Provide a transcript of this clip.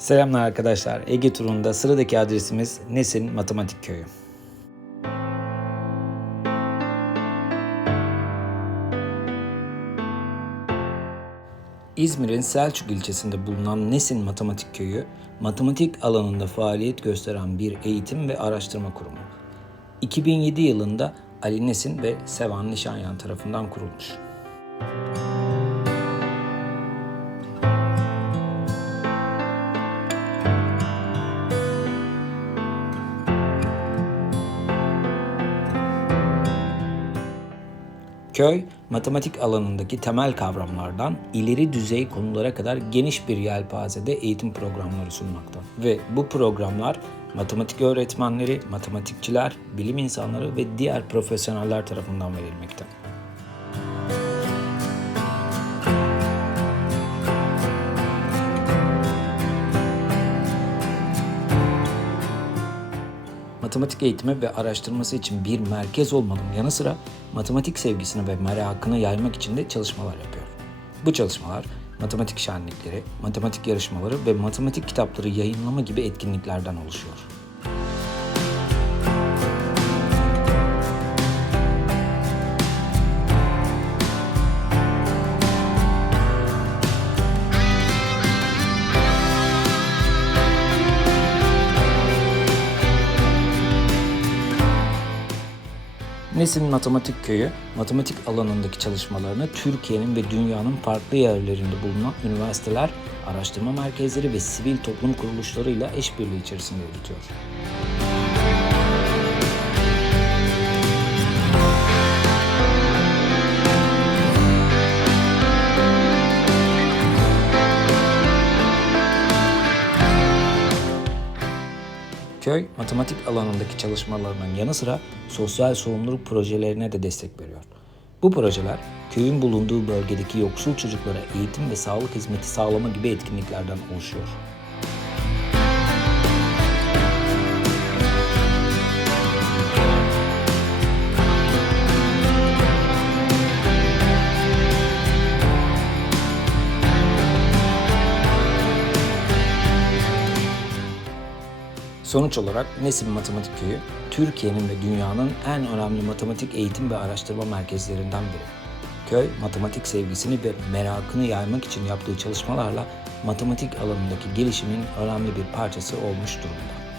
Selamlar arkadaşlar. Ege turunda sıradaki adresimiz Nesin Matematik Köyü. İzmir'in Selçuk ilçesinde bulunan Nesin Matematik Köyü, matematik alanında faaliyet gösteren bir eğitim ve araştırma kurumu. 2007 yılında Ali Nesin ve Sevan Nişanyan tarafından kurulmuş. Köy, matematik alanındaki temel kavramlardan ileri düzey konulara kadar geniş bir yelpazede eğitim programları sunmakta. Ve bu programlar matematik öğretmenleri, matematikçiler, bilim insanları ve diğer profesyoneller tarafından verilmekte. Matematik eğitimi ve araştırması için bir merkez olmanın yanı sıra matematik sevgisini ve merakını yaymak için de çalışmalar yapıyor. Bu çalışmalar matematik şenlikleri, matematik yarışmaları ve matematik kitapları yayınlama gibi etkinliklerden oluşuyor. Nesin Matematik Köyü, matematik alanındaki çalışmalarını Türkiye'nin ve dünyanın farklı yerlerinde bulunan üniversiteler, araştırma merkezleri ve sivil toplum kuruluşlarıyla işbirliği içerisinde yürütüyor. Köy, matematik alanındaki çalışmalarının yanı sıra sosyal sorumluluk projelerine de destek veriyor. Bu projeler, köyün bulunduğu bölgedeki yoksul çocuklara eğitim ve sağlık hizmeti sağlama gibi etkinliklerden oluşuyor. Sonuç olarak Nesin Matematik Köyü, Türkiye'nin ve dünyanın en önemli matematik eğitim ve araştırma merkezlerinden biri. Köy, matematik sevgisini ve merakını yaymak için yaptığı çalışmalarla matematik alanındaki gelişimin önemli bir parçası olmuş durumda.